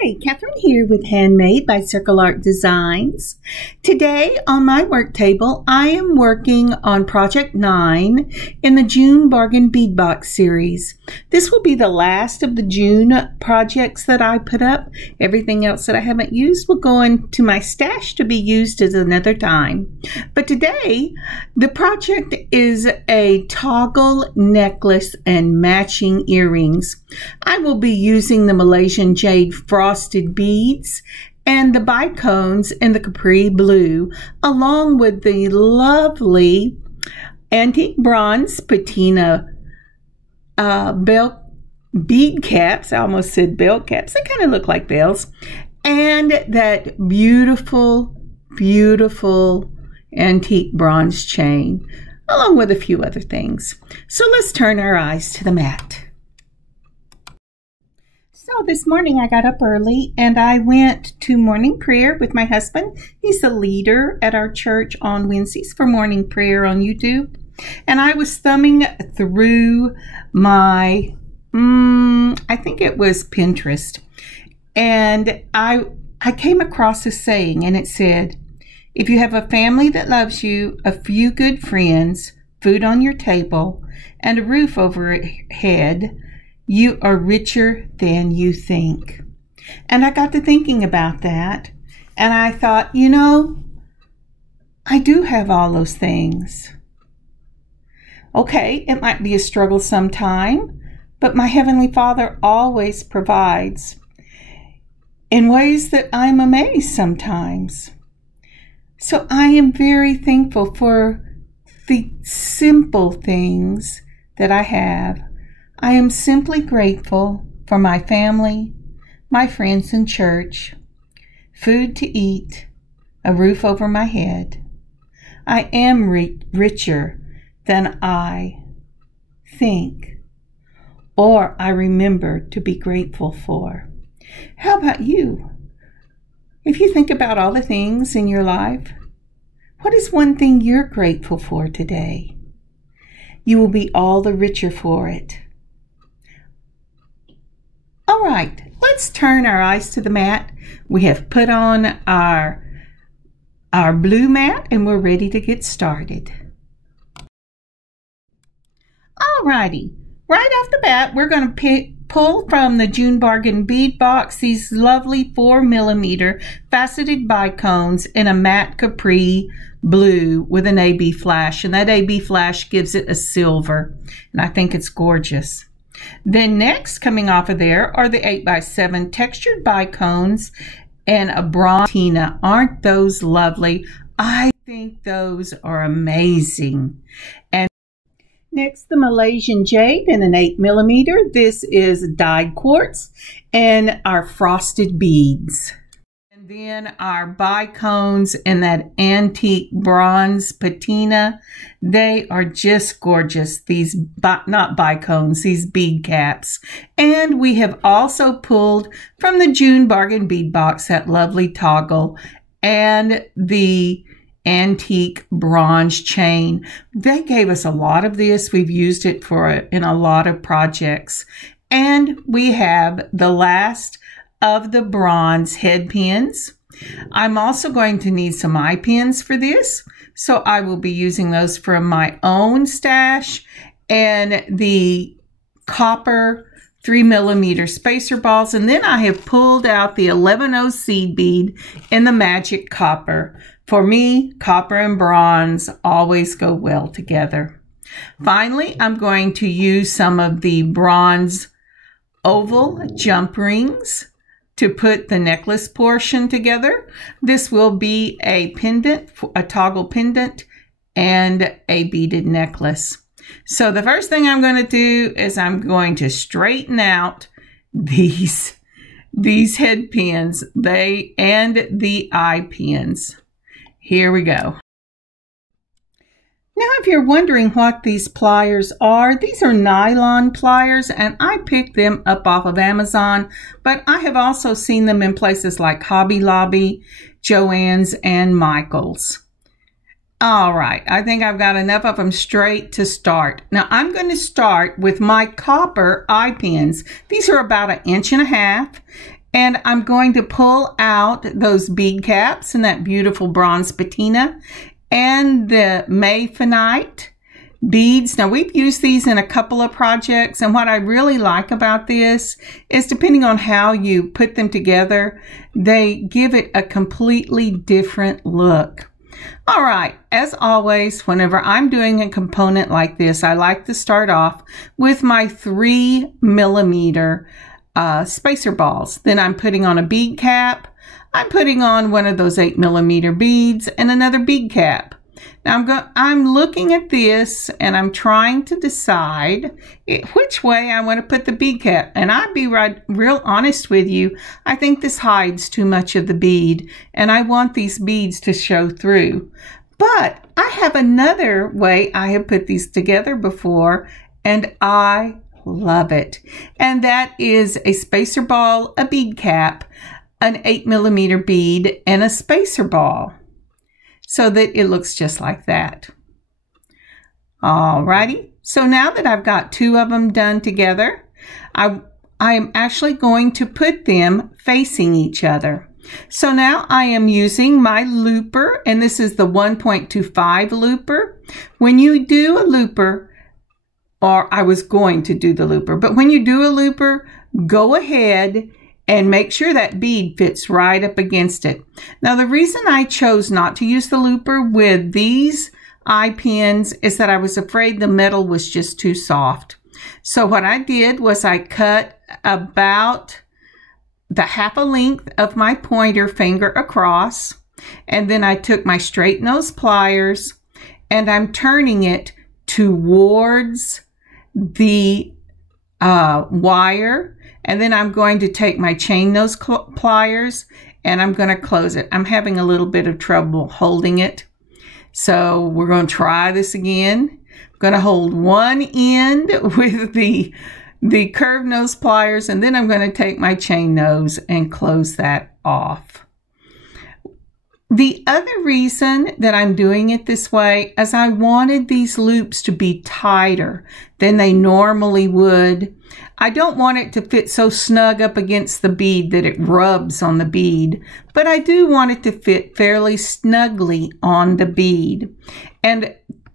Hi, Kathryn here with Handmade by Circle Art Designs. Today on my work table, I am working on Project 9 in the June Bargain Bead Box series. This will be the last of the June projects that I put up. Everything else that I haven't used will go into my stash to be used at another time. But today, the project is a toggle necklace and matching earrings. I will be using the Malaysia Jade Frosted Beads and the Bicones in the Capri Blue, along with the lovely antique Bronze Patina bead caps. I almost said belt caps. They kind of look like bells. And that beautiful, beautiful antique bronze chain, along with a few other things. So let's turn our eyes to the mat. So this morning I got up early and I went to morning prayer with my husband. He's the leader at our church on Wednesdays for morning prayer on YouTube. And I was thumbing through my, I think it was Pinterest. And I came across a saying, and it said, if you have a family that loves you, a few good friends, food on your table, and a roof overhead, you are richer than you think. And I got to thinking about that, and I thought, you know, I do have all those things. Okay, it might be a struggle sometime, but my Heavenly Father always provides in ways that I'm amazed sometimes. So I am very thankful for the simple things that I have. I am simply grateful for my family, my friends in church, food to eat, a roof over my head. I am richer than I think or I remember to be grateful for. How about you? If you think about all the things in your life, what is one thing you're grateful for today? You will be all the richer for it. All right, let's turn our eyes to the mat. We have put on our blue mat and we're ready to get started. All righty, right off the bat, we're going to pull from the June Bargain Bead Box these lovely 4mm faceted bicones in a matte Capri Blue with an AB flash, and that AB flash gives it a silver, and I think it's gorgeous. Then next, coming off of there, are the 8x7 textured bicones and a bronze patina. Aren't those lovely? I think those are amazing. And next, the Malaysian Jade in an 8mm. This is dyed quartz and our frosted beads. And then our bicones in that antique bronze patina. They are just gorgeous. These, not bicones, these bead caps. And we have also pulled from the June Bargain Bead Box that lovely toggle and the antique bronze chain. They gave us a lot of this. We've used it in a lot of projects. And we have the last of the bronze head pins. I'm also going to need some eye pins for this, so I will be using those from my own stash, and the copper 3mm spacer balls. And then I have pulled out the 11-0 seed bead in the magic copper. For me, copper and bronze always go well together. Finally, I'm going to use some of the bronze oval jump rings to put the necklace portion together. This will be a pendant, a toggle pendant, and a beaded necklace. So the first thing I'm going to do is I'm going to straighten out these head pins, and the eye pins. Here we go. Now, if you're wondering what these pliers are, these are nylon pliers, and I picked them up off of Amazon, but I have also seen them in places like Hobby Lobby, Joann's, and Michael's. All right, I think I've got enough of them straight to start. Now, I'm going to start with my copper eye pins. These are about 1.5 inches, And I'm going to pull out those bead caps and that beautiful bronze patina and the Mayfinite beads. Now, we've used these in a couple of projects, and what I really like about this is depending on how you put them together, they give it a completely different look. All right, as always, whenever I'm doing a component like this, I like to start off with my 3mm spacer balls. Then I'm putting on a bead cap. I'm putting on one of those 8mm beads and another bead cap. Now I'm looking at this and I'm trying to decide which way I want to put the bead cap. And I'll be real honest with you. I think this hides too much of the bead and I want these beads to show through. But I have another way I have put these together before and I love it. And that is a spacer ball, a bead cap, an 8mm bead, and a spacer ball, so that it looks just like that. Alrighty, so now that I've got two of them done together, I'm actually going to put them facing each other. So now I am using my looper, and this is the 1.25 looper. When you do a looper, or I was going to do the looper, but when you do a looper, go ahead and make sure that bead fits right up against it. Now, the reason I chose not to use the looper with these eye pins is that I was afraid the metal was just too soft. So what I did was I cut about the half a length of my pointer finger across, and then I took my straight nose pliers and I'm turning it towards the wire. And then I'm going to take my chain nose pliers and I'm going to close it. I'm having a little bit of trouble holding it. So we're going to try this again. I'm going to hold one end with the curved nose pliers, and then I'm going to take my chain nose and close that off. The other reason that I'm doing it this way is I wanted these loops to be tighter than they normally would. I don't want it to fit so snug up against the bead that it rubs on the bead, but I do want it to fit fairly snugly on the bead. And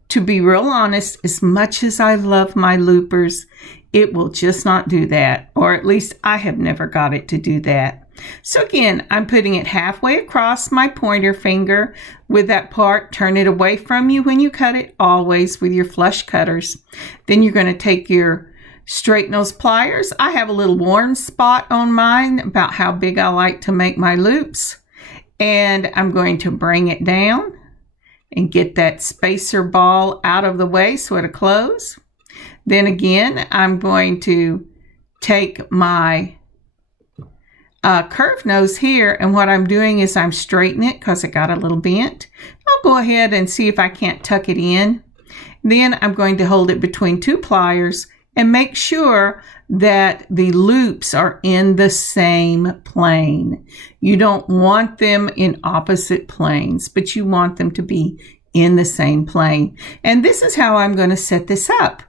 to be real honest, as much as I love my loopers, it will just not do that, or at least I have never got it to do that. So again, I'm putting it halfway across my pointer finger with that part. Turn it away from you when you cut it, always with your flush cutters. Then you're going to take your straight nose pliers. I have a little worn spot on mine about how big I like to make my loops. And I'm going to bring it down and get that spacer ball out of the way so it'll close. Then again, I'm going to take my curved nose here, and what I'm doing is I'm straightening it because it got a little bent. I'll go ahead and see if I can't tuck it in. Then I'm going to hold it between two pliers and make sure that the loops are in the same plane. You don't want them in opposite planes, but you want them to be in the same plane. And this is how I'm going to set this up.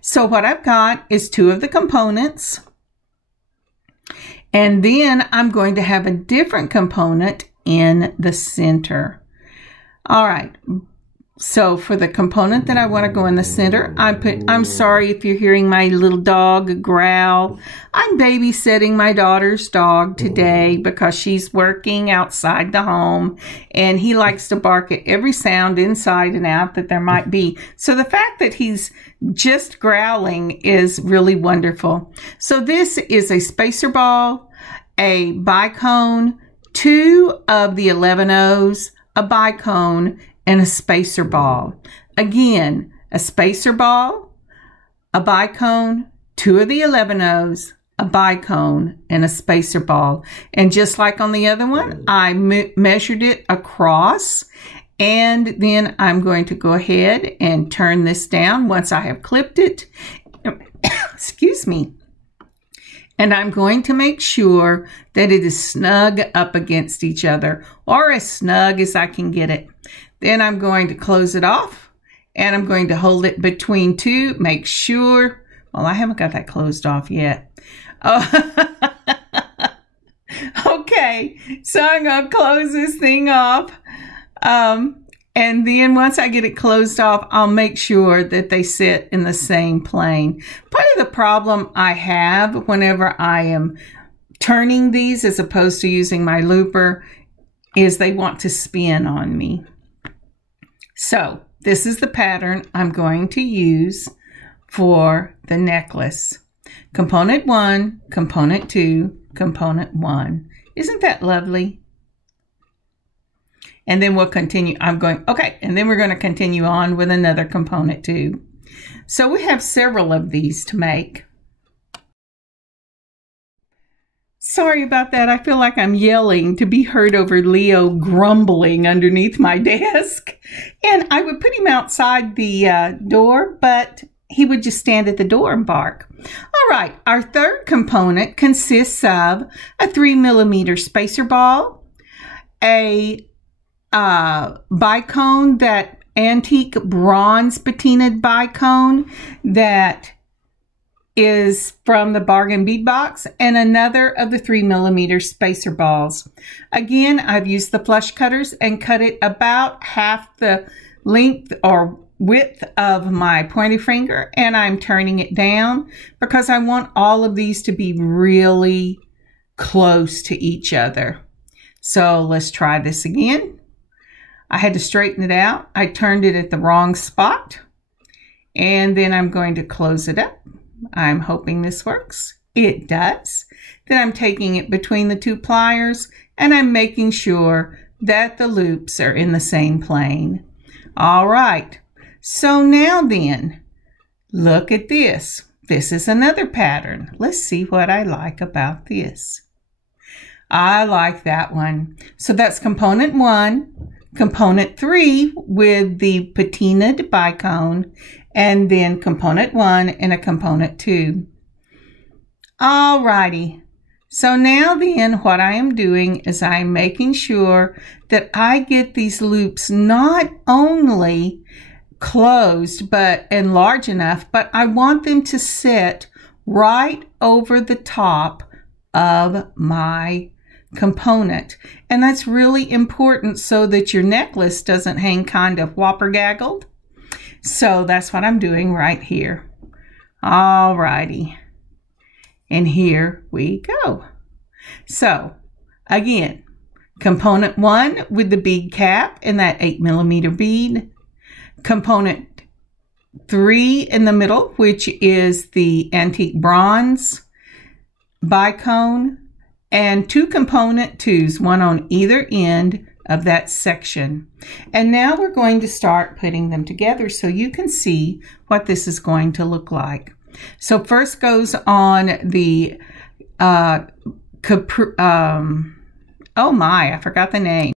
So what I've got is two of the components. And then I'm going to have a different component in the center. All right. So for the component that I want to go in the center, I'm sorry if you're hearing my little dog growl. I'm babysitting my daughter's dog today because she's working outside the home and he likes to bark at every sound inside and out that there might be. So the fact that he's just growling is really wonderful. So this is a spacer ball, a bicone, two of the 11-O's, a bicone, and a spacer ball. Again, a spacer ball, a bicone, two of the 11-O's, a bicone, and a spacer ball. And just like on the other one, I measured it across, and then I'm going to go ahead and turn this down once I have clipped it. Excuse me. And I'm going to make sure that it is snug up against each other, or as snug as I can get it. Then I'm going to close it off, and I'm going to hold it between two. Make sure, well, I haven't got that closed off yet. Oh, Okay, so I'm going to close this thing off. And then once I get it closed off, I'll make sure that they sit in the same plane. Part of the problem I have whenever I am turning these as opposed to using my looper is they want to spin on me. So this is the pattern I'm going to use for the necklace. Component 1, component 2, component 1. Isn't that lovely? And then we'll continue. And then we're going to continue on with another component 2. So we have several of these to make. Sorry about that. I feel like I'm yelling to be heard over Leo grumbling underneath my desk. And I would put him outside the door, but he would just stand at the door and bark. All right, our third component consists of a 3mm spacer ball, a bicone, that antique bronze patina bicone that is from the bargain bead box, and another of the 3mm spacer balls. Again, I've used the flush cutters and cut it about half the length or width of my pointer finger, and I'm turning it down because I want all of these to be really close to each other. So let's try this again. I had to straighten it out. I turned it at the wrong spot, and then I'm going to close it up. I'm hoping this works. It does. Then I'm taking it between the two pliers, and I'm making sure that the loops are in the same plane. All right. So now then, look at this. This is another pattern. Let's see what I like about this. I like that one. So that's component 1, component 3 with the patinaed bicone, and then component 1 and a component 2. All righty. So now then, what I am doing is I'm making sure that I get these loops not only closed and large enough, but I want them to sit right over the top of my component. And that's really important so that your necklace doesn't hang kind of whopper-gaggled. So that's what I'm doing right here. All righty. And here we go. So again, component 1 with the bead cap and that 8mm bead. Component 3 in the middle, which is the antique bronze bicone, and 2 component 2s, one on either end of that section. And now we're going to start putting them together so you can see what this is going to look like. So first goes on the Capri, oh my, I forgot the name.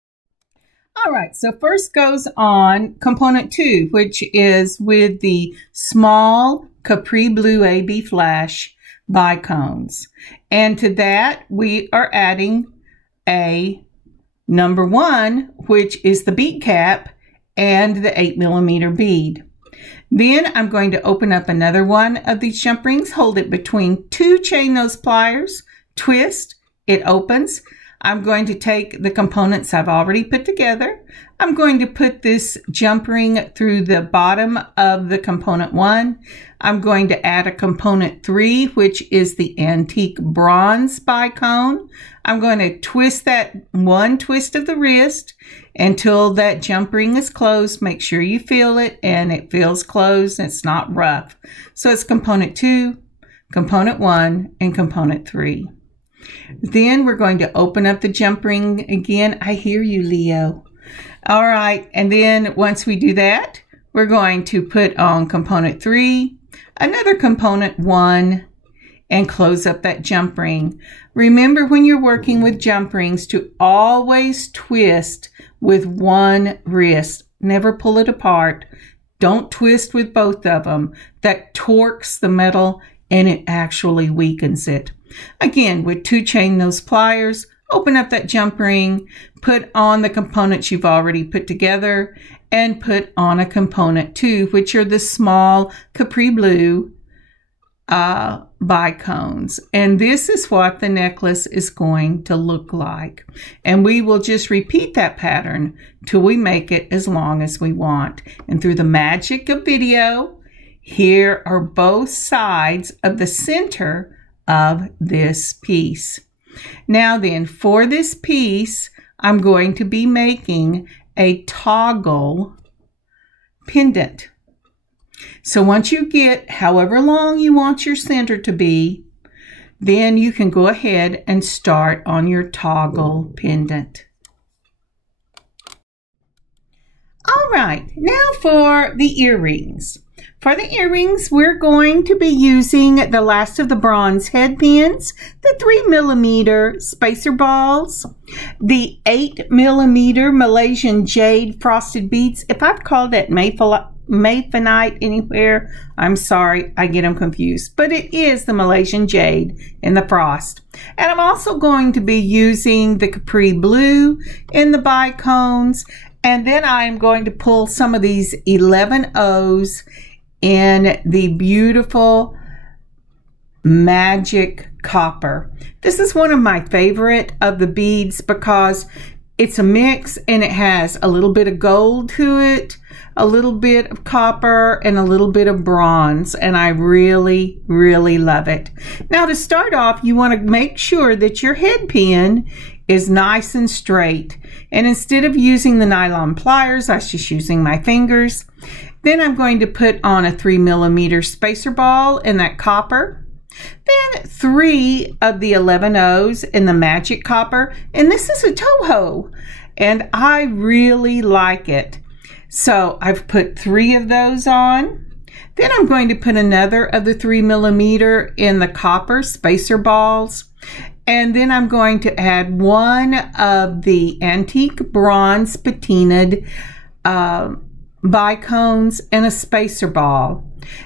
All right, so first goes on component 2, which is with the small Capri Blue AB Flash bicones. And to that, we are adding a number 1, which is the bead cap and the 8mm bead. Then I'm going to open up another one of these jump rings, hold it between 2 chain nose pliers, twist, it opens. I'm going to take the components I've already put together. I'm going to put this jump ring through the bottom of the component 1. I'm going to add a component 3, which is the antique bronze bicone. I'm going to twist that one twist of the wrist until that jump ring is closed. Make sure you feel it and it feels closed and it's not rough. So it's component 2, component 1, and component 3. Then we're going to open up the jump ring again. I hear you, Leo. All right, and then once we do that, we're going to put on component 3, another component 1, and close up that jump ring. Remember when you're working with jump rings to always twist with one wrist. Never pull it apart. Don't twist with both of them. That torques the metal and it actually weakens it. Again, with 2 chain nose pliers, open up that jump ring, put on the components you've already put together, and put on a component 2, which are the small Capri Blue bicones, and this is what the necklace is going to look like. And we will just repeat that pattern till we make it as long as we want. And through the magic of video, here are both sides of the center of this piece. Now then, for this piece, I'm going to be making a toggle pendant. So once you get however long you want your center to be, then you can go ahead and start on your toggle pendant. All right, now for the earrings. For the earrings, we're going to be using the last of the bronze head pins, the 3mm spacer balls, the 8mm Malaysian Jade Frosted Beads. If I've called that Mayfinite anywhere, I'm sorry, I get them confused. But it is the Malaysian Jade in the frost. And I'm also going to be using the Capri Blue in the bicones. And then I'm going to pull some of these 11 O's in the beautiful magic copper. This is one of my favorite of the beads because it's a mix and it has a little bit of gold to it, a little bit of copper, and a little bit of bronze, and I really, really love it. Now to start off, you want to make sure that your head pin is nice and straight, and instead of using the nylon pliers, I was just using my fingers. Then I'm going to put on a 3mm spacer ball in that copper. Then 3 of the 11 O's in the magic copper. And this is a Toho, and I really like it. So I've put 3 of those on. Then I'm going to put another of the 3mm in the copper spacer balls. And then I'm going to add 1 of the antique bronze patinaed bicones and a spacer ball.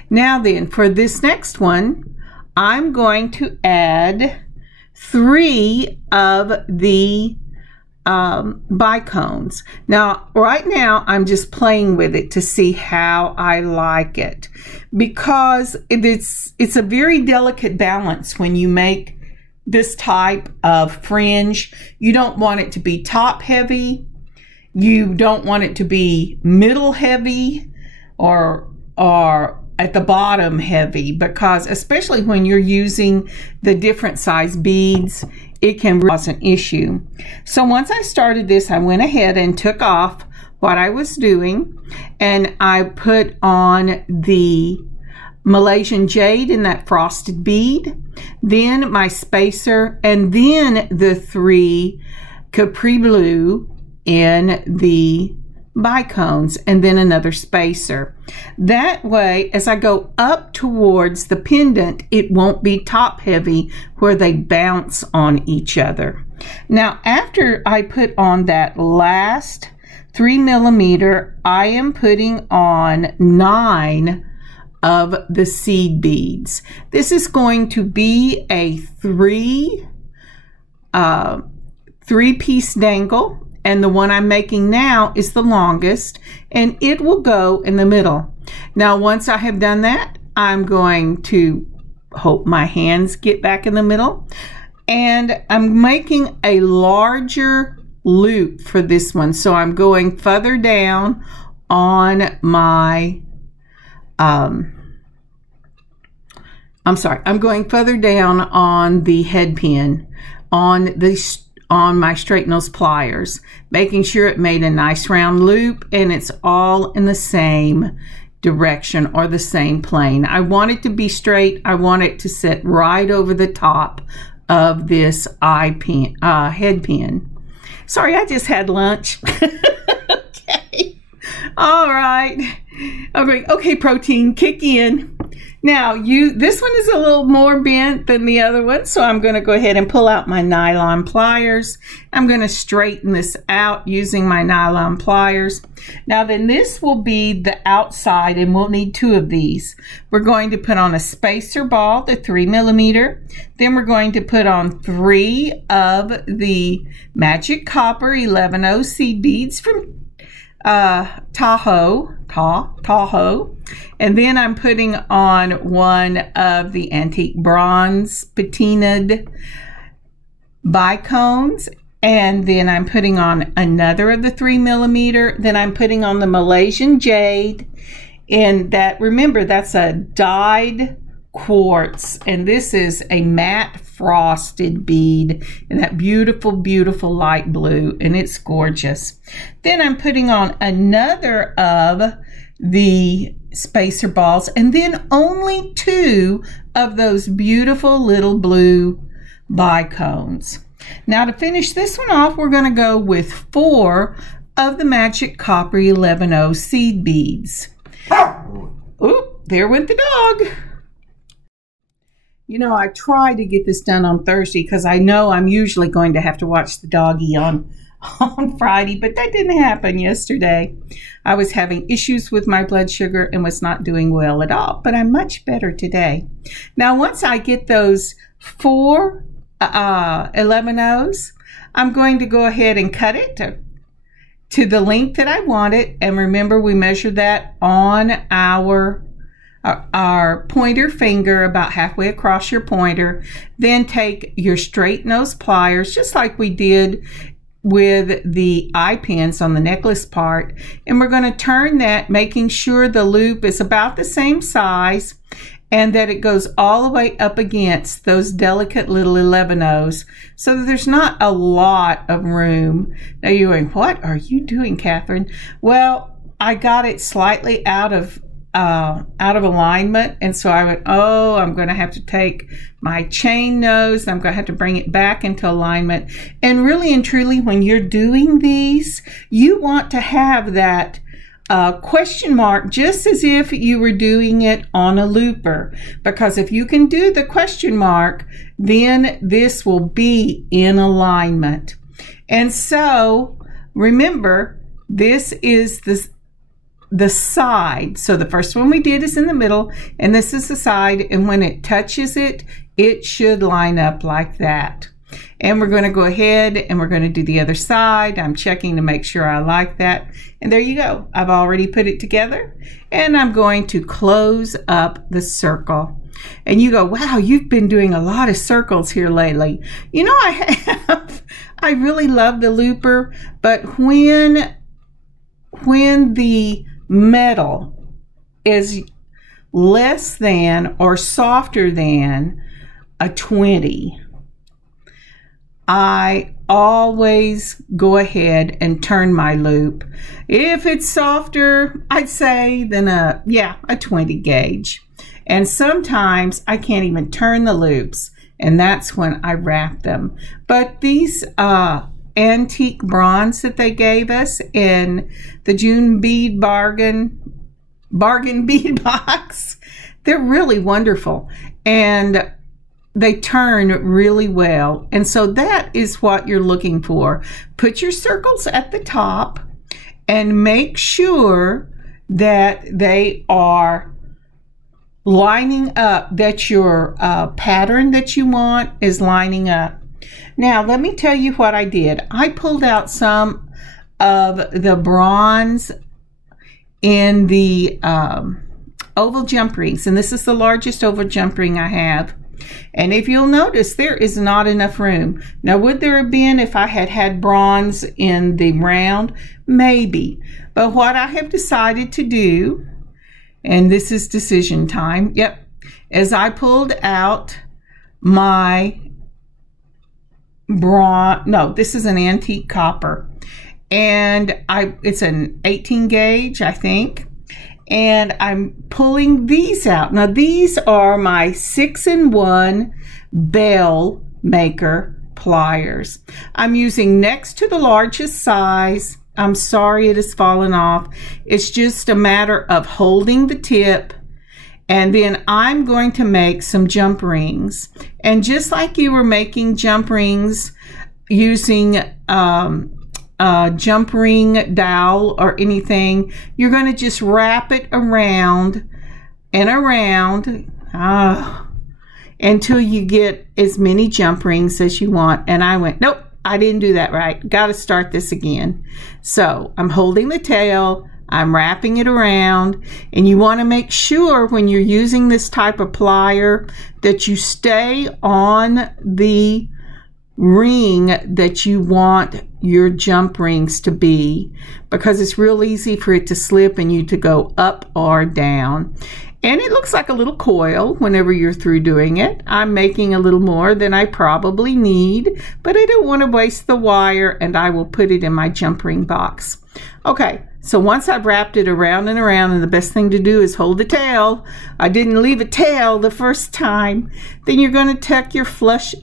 Now then, for this next one, I'm going to add 3 of the bicones. Now, right now, I'm just playing with it to see how I like it, because it's a very delicate balance when you make this type of fringe. You don't want it to be top heavy. You don't want it to be middle heavy or at the bottom heavy, because especially when you're using the different size beads, it can cause an issue. So once I started this, I went ahead and took off what I was doing, and I put on the Malaysian Jade in that frosted bead, then my spacer, and then the 3 Capri Blue in the bicones, and then another spacer. That way, as I go up towards the pendant, it won't be top heavy where they bounce on each other. Now, after I put on that last 3mm, I am putting on 9 of the seed beads. This is going to be a three-piece dangle. And the one I'm making now is the longest, and it will go in the middle. Now, once I have done that, I'm going to hope my hands get back in the middle. And I'm making a larger loop for this one. So I'm going further down on my, I'm going further down on the head pin, on my straight nose pliers, making sure it made a nice round loop and it's all in the same direction or the same plane. I want it to be straight. I want it to sit right over the top of this head pin. Sorry, I just had lunch. Okay. All right. Okay, protein, kick in. Now, this one is a little more bent than the other one, so I'm going to go ahead and pull out my nylon pliers. I'm going to straighten this out using my nylon pliers. Now then, this will be the outside, and we'll need 2 of these. We're going to put on a spacer ball, the 3mm. Then we're going to put on 3 of the magic copper 11 seed beads from Toho. And then I'm putting on one of the antique Bronze Patina Bicones. And then I'm putting on another of the 3mm. Then I'm putting on the Malaysian Jade. And that, remember, that's a dyed quartz. And this is a matte frosted bead in that beautiful, beautiful light blue. And it's gorgeous. Then I'm putting on another of the spacer balls. And then only 2 of those beautiful little blue bicones. Now to finish this one off, we're going to go with 4 of the Magic Capri 11 seed beads. Oop, there went the dog. You know, I tried to get this done on Thursday because I know I'm usually going to have to watch the doggy on Friday, but that didn't happen yesterday. I was having issues with my blood sugar and was not doing well at all, but I'm much better today. Now, once I get those 4 11-Os, I'm going to go ahead and cut it to the length that I want it. And remember, we measured that on our pointer finger, about halfway across your pointer. Then take your straight nose pliers, just like we did with the eye pins on the necklace part. And we're going to turn that, making sure the loop is about the same size and that it goes all the way up against those delicate little 11-Os so that there's not a lot of room. Now you're going, what are you doing, Kathryn? Well, I got it slightly out of alignment, and so I went, oh, I'm going to have to take my chain nose, I'm going to have to bring it back into alignment. And really and truly, when you're doing these, you want to have that question mark just as if you were doing it on a looper, because if you can do the question mark, then this will be in alignment. And so remember, this is the side. So the first one we did is in the middle, and this is the side, and when it touches it, it should line up like that. And we're going to go ahead and we're going to do the other side. I'm checking to make sure I like that. And there you go. I've already put it together, and I'm going to close up the circle. And you go, wow, you've been doing a lot of circles here lately. You know, I have. I really love the looper, but when the metal is less than or softer than a 20, I always go ahead and turn my loop. If it's softer, I'd say than a 20 gauge. And sometimes I can't even turn the loops, and that's when I wrap them. But these antique bronze that they gave us in the June bead bargain bead box, they're really wonderful, and they turn really well. And so that is what you're looking for. Put your circles at the top and make sure that they are lining up, that your pattern that you want is lining up. Now, let me tell you what I did. I pulled out some of the bronze in the oval jump rings, and this is the largest oval jump ring I have. And if you'll notice, there is not enough room. Now, would there have been if I had had bronze in the round? Maybe. But what I have decided to do, and this is decision time, as I pulled out my this is an antique copper, and it's an 18 gauge, I think, and I'm pulling these out. Now these are my 6-in-1 bell maker pliers. I'm using next to the largest size. I'm sorry it has fallen off. It's just a matter of holding the tip, and then I'm going to make some jump rings. And just like you were making jump rings using jump ring dowel or anything, you're going to just wrap it around and around until you get as many jump rings as you want. And I went, nope, I didn't do that right. Got to start this again. So I'm holding the tail, I'm wrapping it around, and you want to make sure when you're using this type of plier that you stay on the ring that you want your jump rings to be, because it's real easy for it to slip and you to go up or down. And it looks like a little coil whenever you're through doing it. I'm making a little more than I probably need, but I don't want to waste the wire, and I will put it in my jump ring box. Okay, so once I've wrapped it around and around, and the best thing to do is hold the tail. I didn't leave a tail the first time. Then you're going to tuck your flush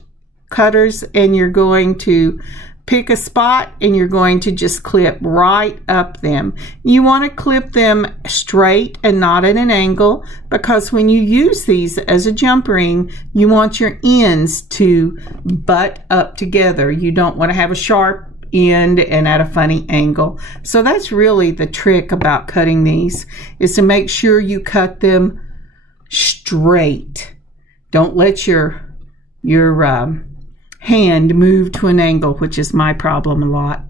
cutters, and you're going to pick a spot, and you're going to just clip right up them. You want to clip them straight and not at an angle, because when you use these as a jump ring, you want your ends to butt up together. You don't want to have a sharp end and at a funny angle. So that's really the trick about cutting these, is to make sure you cut them straight. Don't let your hand move to an angle, which is my problem a lot.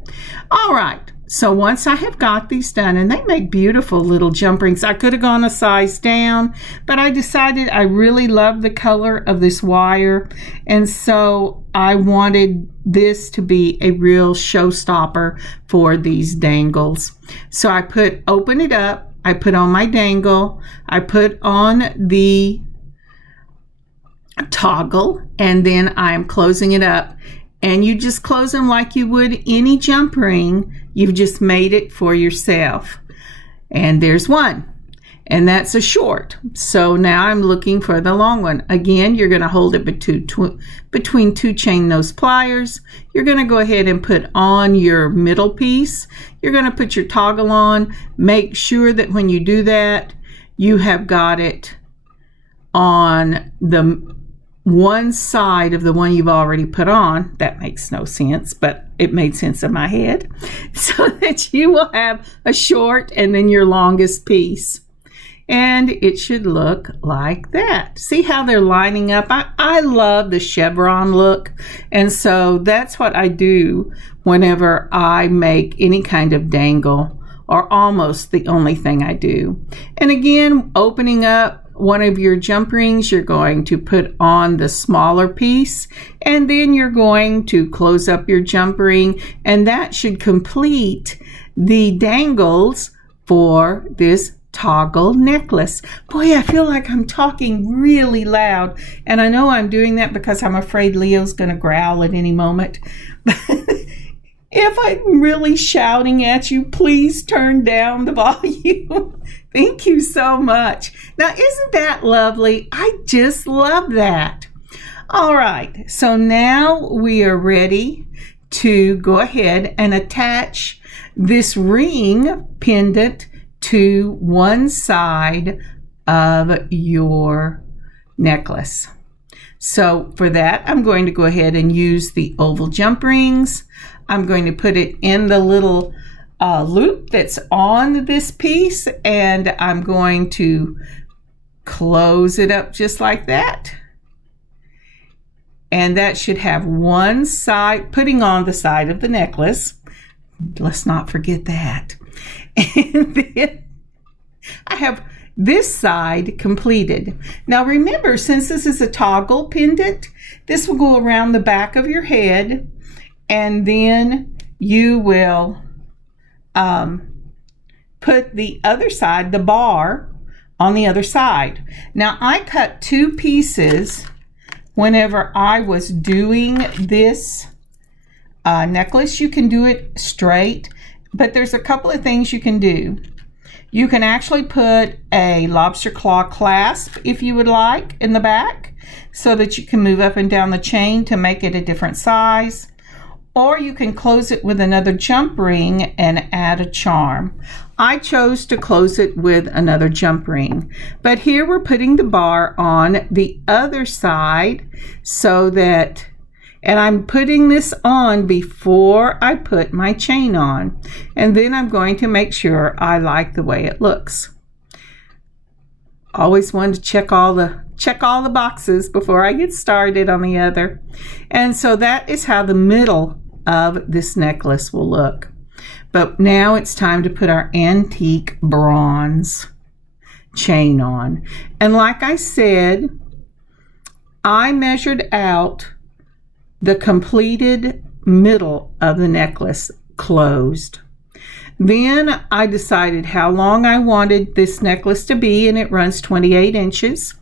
All right, so once I have got these done, and they make beautiful little jump rings. I could have gone a size down, but I decided I really love the color of this wire, and so I wanted this to be a real showstopper for these dangles. So I open it up, I put on my dangle, I put on the toggle, and then I'm closing it up. And you just close them like you would any jump ring. You've just made it for yourself. And there's one, and that's a short. So now I'm looking for the long one. Again, you're going to hold it between two chain nose pliers. You're going to go ahead and put on your middle piece. You're going to put your toggle on. Make sure that when you do that, you have got it on the one side of the one you've already put on. That makes no sense, but it made sense in my head. So that you will have a short and then your longest piece. And it should look like that. See how they're lining up? I love the chevron look. And so that's what I do whenever I make any kind of dangle, or almost the only thing I do. And again, opening up one of your jump rings, you're going to put on the smaller piece, and then you're going to close up your jump ring, and that should complete the dangles for this toggle necklace. Boy, I feel like I'm talking really loud, and I know I'm doing that because I'm afraid Leo's going to growl at any moment. If I'm really shouting at you, please turn down the volume. Thank you so much. Now, isn't that lovely? I just love that. All right, so now we are ready to go ahead and attach this ring pendant to one side of your necklace. So for that, I'm going to go ahead and use the oval jump rings. I'm going to put it in the little loop that's on this piece, and I'm going to close it up just like that. And that should have one side, putting on the side of the necklace. Let's not forget that. And then I have this side completed. Now remember, since this is a toggle pendant, this will go around the back of your head, and then you will put the other side, the bar, on the other side. Now I cut two pieces whenever I was doing this necklace. You can do it straight, but there's a couple of things you can do. You can actually put a lobster claw clasp, if you would like, in the back, so that you can move up and down the chain to make it a different size. Or you can close it with another jump ring and add a charm. I chose to close it with another jump ring. But here we're putting the bar on the other side so that, and I'm putting this on before I put my chain on. And then I'm going to make sure I like the way it looks. Always wanted to check all the boxes before I get started on the other. And so that is how the middle of this necklace will look. But now it's time to put our antique bronze chain on. And like I said, I measured out the completed middle of the necklace closed. Then I decided how long I wanted this necklace to be, and it runs 28 inches.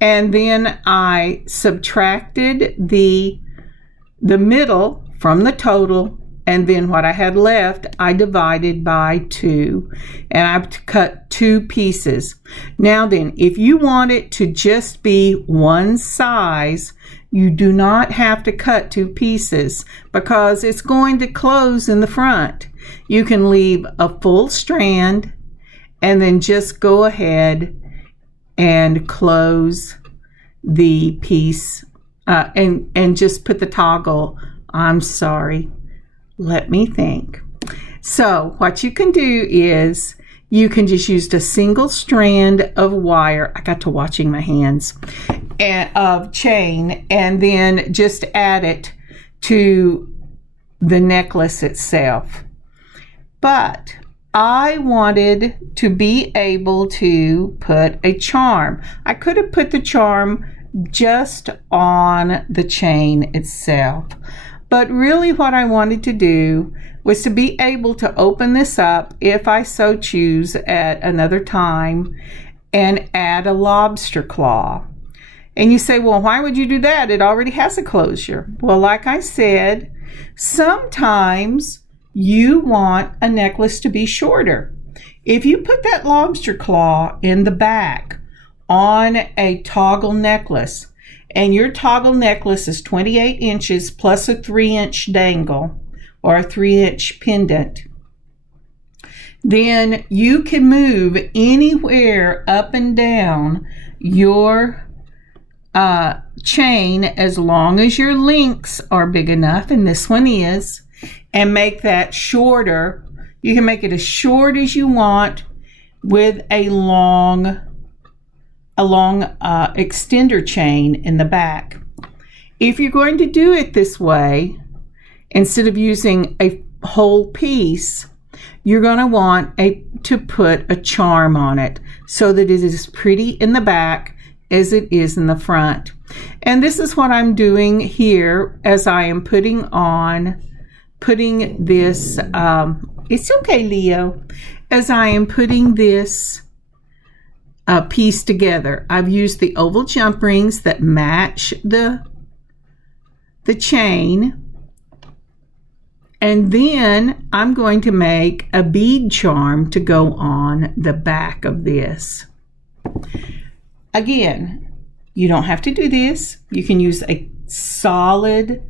And then I subtracted the middle from the total, and then what I had left I divided by 2, and I've cut 2 pieces. Now then, if you want it to just be one size, you do not have to cut 2 pieces because it's going to close in the front. You can leave a full strand and then just go ahead and close the piece and just put the toggle. I'm sorry, let me think. So what you can do is you can just use a single strand of wire. I got to watching my hands, and of chain, and then just add it to the necklace itself. But I wanted to be able to put a charm. I could have put the charm just on the chain itself, but really what I wanted to do was to be able to open this up if I so choose at another time and add a lobster claw. And you say, well, why would you do that? It already has a closure. Well, like I said, sometimes you want a necklace to be shorter. If you put that lobster claw in the back on a toggle necklace, and your toggle necklace is 28 inches plus a 3-inch dangle or a 3-inch pendant, then you can move anywhere up and down your chain as long as your links are big enough, and this one is, and make that shorter. You can make it as short as you want with a long extender chain in the back. If you're going to do it this way, instead of using a whole piece, you're going to want to put a charm on it so that it is pretty in the back as it is in the front. And this is what I'm doing here as I am putting this, it's okay, Leo, as I am putting this piece together. I've used the oval jump rings that match the chain, and then I'm going to make a bead charm to go on the back of this. Again, you don't have to do this. You can use a solid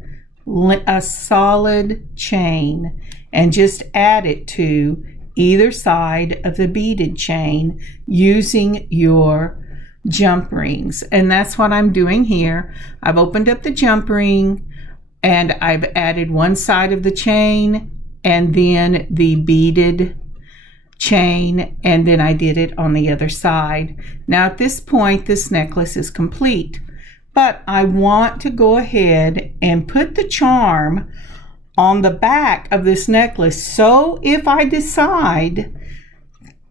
chain and just add it to either side of the beaded chain using your jump rings. And that's what I'm doing here. I've opened up the jump ring and I've added one side of the chain and then the beaded chain, and then I did it on the other side. Now at this point this necklace is complete, but I want to go ahead and put the charm on the back of this necklace, so if I decide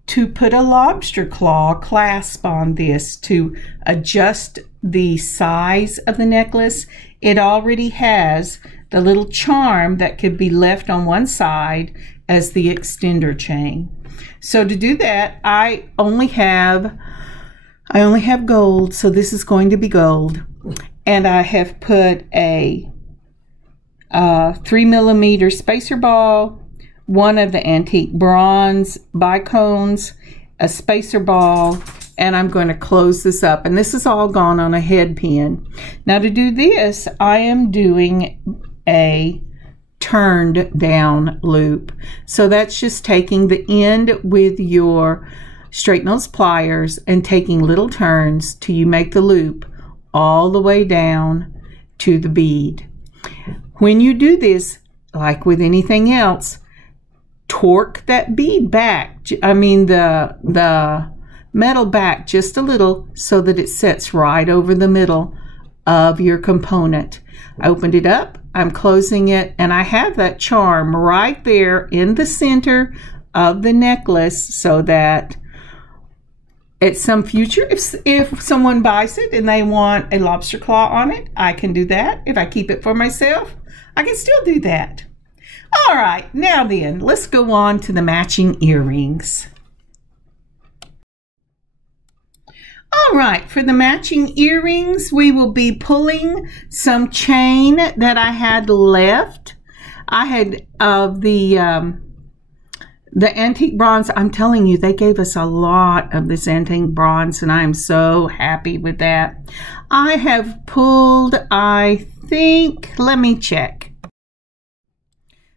to put a lobster claw clasp on this to adjust the size of the necklace, it already has the little charm that could be left on one side as the extender chain. So to do that, I only have gold, so this is going to be gold, and I have put a 3mm spacer ball, one of the antique bronze bicones, a spacer ball, and I'm going to close this up, and this is all gone on a head pin. Now to do this, I am doing a turned down loop. So that's just taking the end with your straight nose pliers and taking little turns till you make the loop all the way down to the bead. When you do this, like with anything else, torque that bead back, the metal back just a little so that it sets right over the middle of your component. I opened it up, I'm closing it, and I have that charm right there in the center of the necklace, so that at some future, if someone buys it and they want a lobster claw on it, I can do that. If I keep it for myself, I can still do that. All right, now then, let's go on to the matching earrings. All right, for the matching earrings, we will be pulling some chain that I had left. I had of the antique bronze. I'm telling you, they gave us a lot of this antique bronze, and I'm so happy with that. I have pulled, I think, let me check.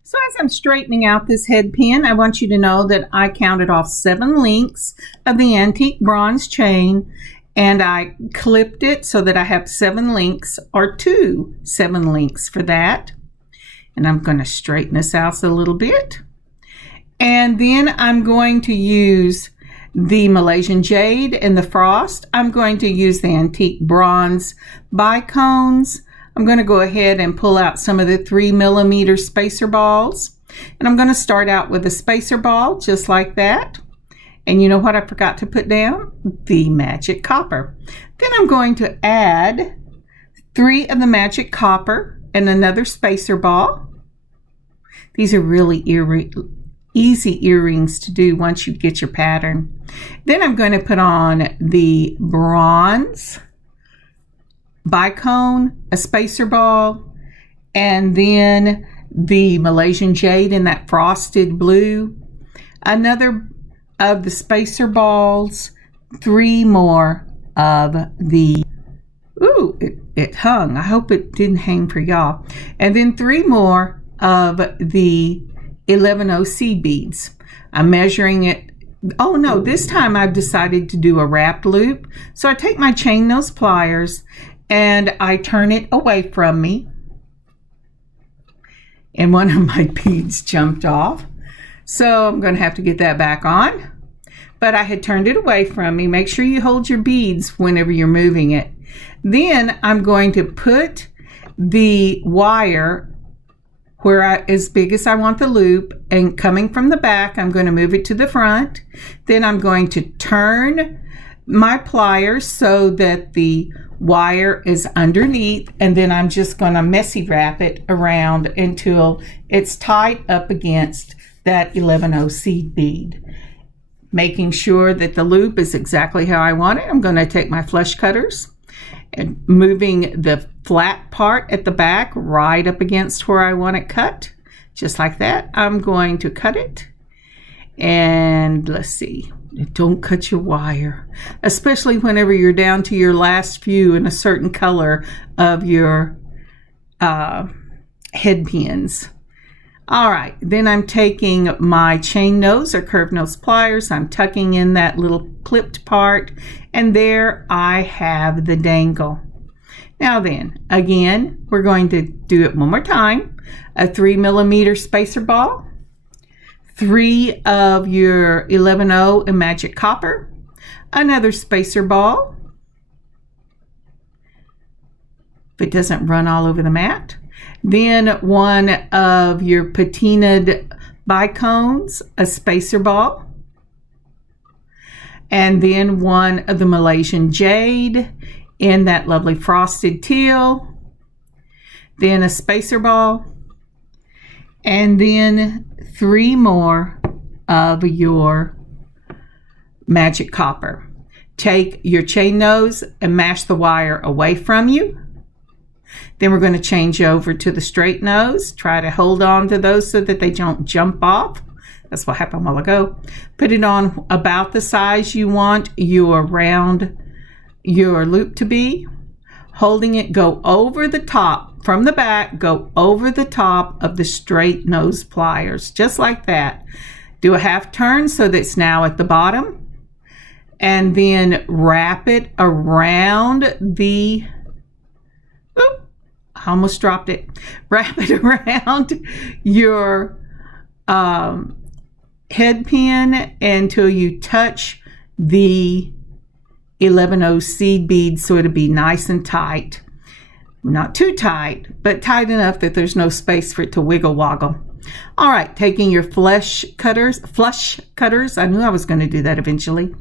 So as I'm straightening out this head pin, I want you to know that I counted off 7 links of the antique bronze chain, and I clipped it so that I have 7 links, or 7 links for that. And I'm going to straighten this out a little bit. And then I'm going to use the Malaysian Jade and the Frost. I'm going to use the antique bronze bicones. I'm going to go ahead and pull out some of the 3mm spacer balls. And I'm going to start out with a spacer ball just like that. And you know what I forgot to put down? The magic copper. Then I'm going to add 3 of the magic copper and another spacer ball. These are really easy earrings to do once you get your pattern. Then I'm going to put on the bronze bicone, a spacer ball, and then the Malaysian Jade in that frosted blue, another of the spacer balls, 3 more of the, ooh, it hung. I hope it didn't hang for y'all. And then 3 more of the 11OC beads. I'm measuring it. Oh no, this time I've decided to do a wrapped loop. So I take my chain nose pliers and I turn it away from me. And one of my beads jumped off. So I'm going to have to get that back on. But I had turned it away from me. Make sure you hold your beads whenever you're moving it. Then I'm going to put the wire where as big as I want the loop, and coming from the back, I'm going to move it to the front. Then I'm going to turn my pliers so that the wire is underneath, and then I'm just going to messy wrap it around until it's tight up against that 11OC bead. Making sure that the loop is exactly how I want it, I'm going to take my flush cutters and moving the flat part at the back right up against where I want it cut, just like that. I'm going to cut it, and let's see, don't cut your wire, especially whenever you're down to your last few in a certain color of your head pins. All right, then I'm taking my chain nose or curved nose pliers, I'm tucking in that little clipped part, and there I have the dangle. Now then, again, we're going to do it one more time. A 3mm spacer ball, 3 of your 11O and magic copper, another spacer ball, if it doesn't run all over the mat. Then 1 of your patinaed bicones, a spacer ball. And then 1 of the Malaysian Jade in that lovely frosted teal. Then a spacer ball. And then 3 more of your magic copper. Take your chain nose and mash the wire away from you. Then we're going to change over to the straight nose. Try to hold on to those so that they don't jump off. That's what happened a while ago. Put it on about the size you want your loop to be. Holding it, go over the top from the back, go over the top of the straight nose pliers, just like that. Do a half turn so that it's now at the bottom, and then wrap it around the, oop, I almost dropped it. Wrap it around your head pin until you touch the 11OC bead so it'll be nice and tight. Not too tight, but tight enough that there's no space for it to wiggle woggle. All right, taking your flush cutters, I knew I was going to do that eventually.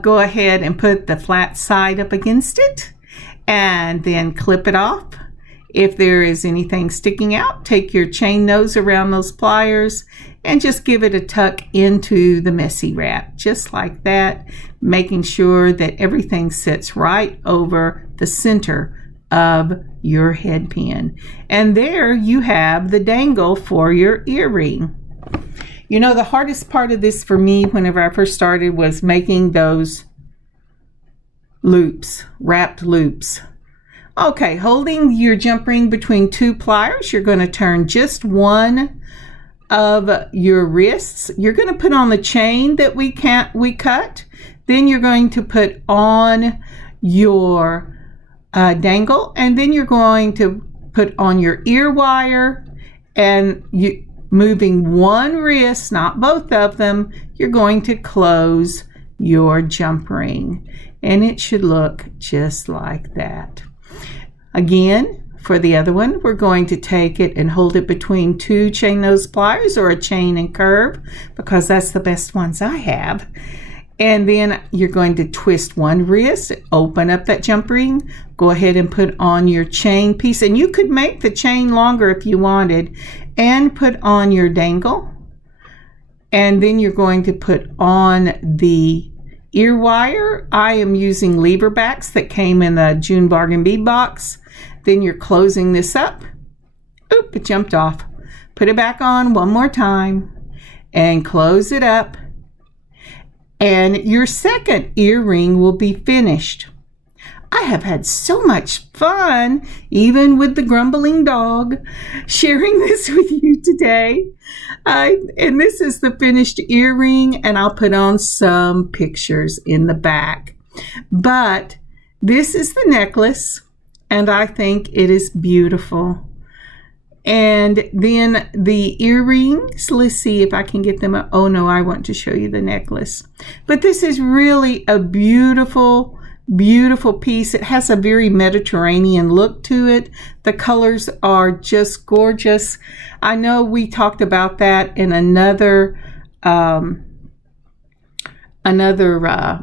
Go ahead and put the flat side up against it and then clip it off. If there is anything sticking out, take your chain nose around those pliers and just give it a tuck into the messy wrap, just like that, making sure that everything sits right over the center of your head pin. And there you have the dangle for your earring. You know, the hardest part of this for me whenever I first started was making those loops, wrapped loops. Okay, holding your jump ring between two pliers, you're going to turn just one of your wrists. You're going to put on the chain that we cut. Then you're going to put on your dangle, and then you're going to put on your ear wire, and moving one wrist, not both of them, you're going to close your jump ring, and it should look just like that. Again, for the other one, we're going to take it and hold it between two chain nose pliers or a chain and curve, because that's the best ones I have. And then you're going to twist one wrist, open up that jump ring, go ahead and put on your chain piece, and you could make the chain longer if you wanted, and put on your dangle. And then you're going to put on the ear wire. I am using lever backs that came in the June bargain bead box. Then you're closing this up. Oop, it jumped off. Put it back on one more time and close it up. And your second earring will be finished. I have had so much fun, even with the grumbling dog, sharing this with you today. And this is the finished earring, and I'll put on some pictures in the back. But this is the necklace, and I think it is beautiful. And then the earrings, let's see if I can get them up. Oh no, I want to show you the necklace. But this is really a beautiful, beautiful piece. It has a very Mediterranean look to it. The colors are just gorgeous. I know we talked about that in another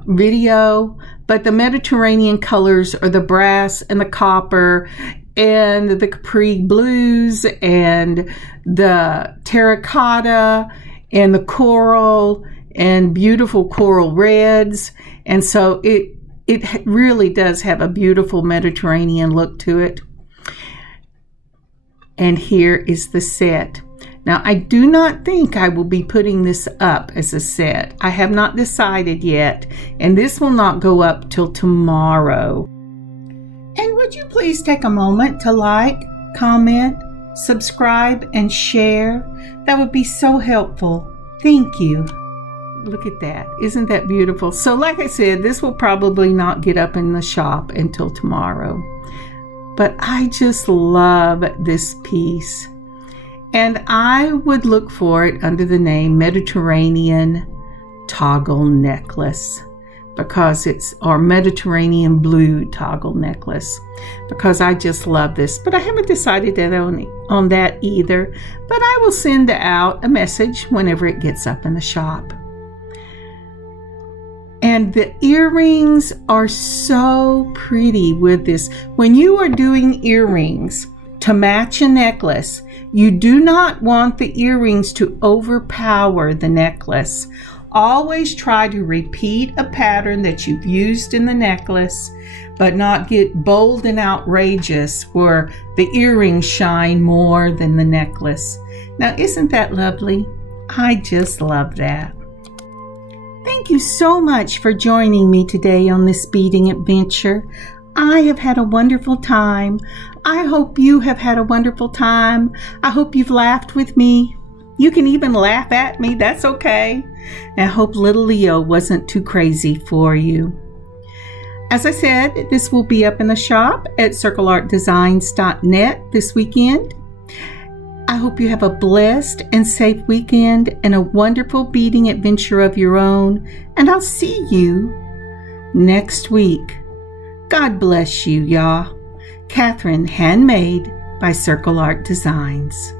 video, but the Mediterranean colors are the brass and the copper and the Capri Blues and the terracotta and the coral and beautiful coral reds. And so it really does have a beautiful Mediterranean look to it. And here is the set. Now, I do not think I will be putting this up as a set. I have not decided yet, and this will not go up till tomorrow. And would you please take a moment to like, comment, subscribe, and share? That would be so helpful. Thank you. Look at that. Isn't that beautiful? So like I said, this will probably not get up in the shop until tomorrow. But I just love this piece. And I would look for it under the name Mediterranean Toggle Necklace, because it's our Mediterranean Blue Toggle Necklace, because I just love this. But I haven't decided that on that either. But I will send out a message whenever it gets up in the shop. And the earrings are so pretty with this. When you are doing earrings to match a necklace, you do not want the earrings to overpower the necklace. Always try to repeat a pattern that you've used in the necklace, but not get bold and outrageous where the earrings shine more than the necklace. Now, isn't that lovely? I just love that. Thank you so much for joining me today on this beading adventure. I have had a wonderful time. I hope you have had a wonderful time. I hope you've laughed with me. You can even laugh at me. That's okay. And I hope little Leo wasn't too crazy for you. As I said, this will be up in the shop at circleartdesigns.net this weekend. I hope you have a blessed and safe weekend and a wonderful beading adventure of your own. And I'll see you next week. God bless you, y'all. Kathryn, handmade by Circle Art Designs.